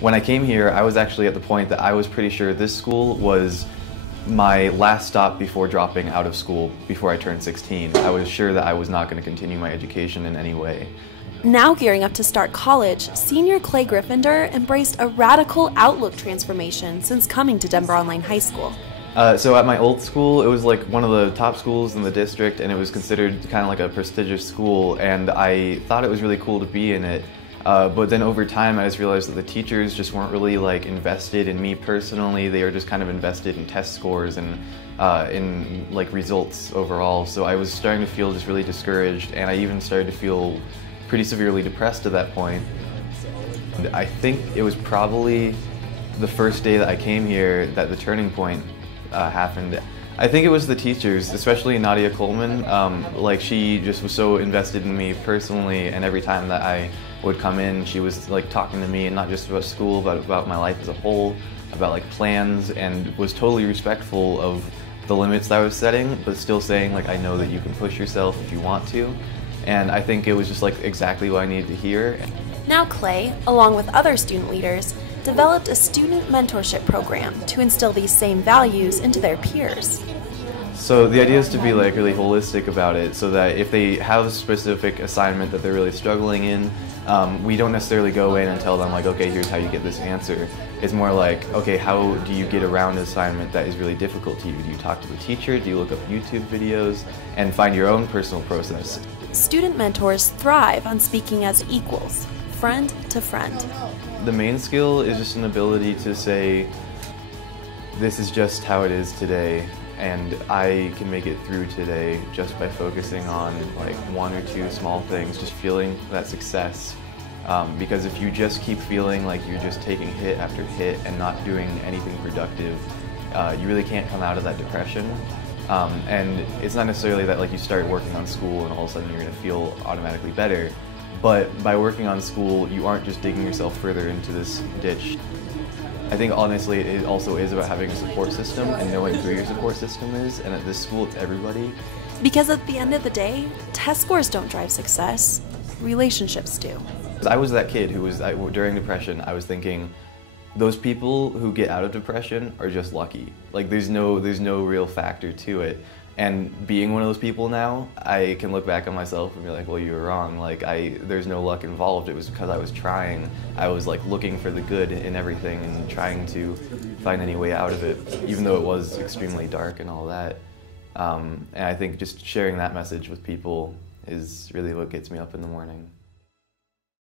When I came here, I was actually at the point that I was pretty sure this school was my last stop before dropping out of school before I turned 16. I was sure that I was not going to continue my education in any way. Now gearing up to start college, senior Clay Griffin-Derr embraced a radical outlook transformation since coming to Denver Online High School. So at my old school, it was like one of the top schools in the district, and it was considered kind of like a prestigious school, and I thought it was really cool to be in it. But then over time I just realized that the teachers just weren't really like invested in me personally. They were just kind of invested in test scores and in like results overall. So I was starting to feel just really discouraged, and I even started to feel pretty severely depressed at that point. And I think it was probably the first day that I came here that the turning point happened. I think it was the teachers, especially Nadia Coleman. Like, she just was so invested in me personally, and every time that I would come in, she was like talking to me, and not just about school, but about my life as a whole, about like plans, and was totally respectful of the limits that I was setting, but still saying like, I know that you can push yourself if you want to. And I think it was just like exactly what I needed to hear. Now Clay, along with other student leaders, developed a student mentorship program to instill these same values into their peers. So the idea is to be like really holistic about it, so that if they have a specific assignment that they're really struggling in, we don't necessarily go in and tell them like, okay, here's how you get this answer. It's more like, okay, how do you get around an assignment that is really difficult to you? Do you talk to the teacher? Do you look up YouTube videos and find your own personal process? Student mentors thrive on speaking as equals, friend to friend. The main skill is just an ability to say, this is just how it is today, and I can make it through today just by focusing on like one or two small things, just feeling that success. Because if you just keep feeling like you're just taking hit after hit and not doing anything productive, you really can't come out of that depression. And it's not necessarily that like you start working on school and all of a sudden you're going to feel automatically better, but by working on school, you aren't just digging yourself further into this ditch. I think honestly it also is about having a support system and knowing who your support system is, and at this school it's everybody. Because at the end of the day, test scores don't drive success, relationships do. I was that kid who was, during depression, I was thinking, those people who get out of depression are just lucky. Like there's no real factor to it. And being one of those people now, I can look back on myself and be like, well, you were wrong. Like there's no luck involved. It was because I was trying. I was like looking for the good in everything and trying to find any way out of it, even though it was extremely dark and all that. And I think just sharing that message with people is really what gets me up in the morning.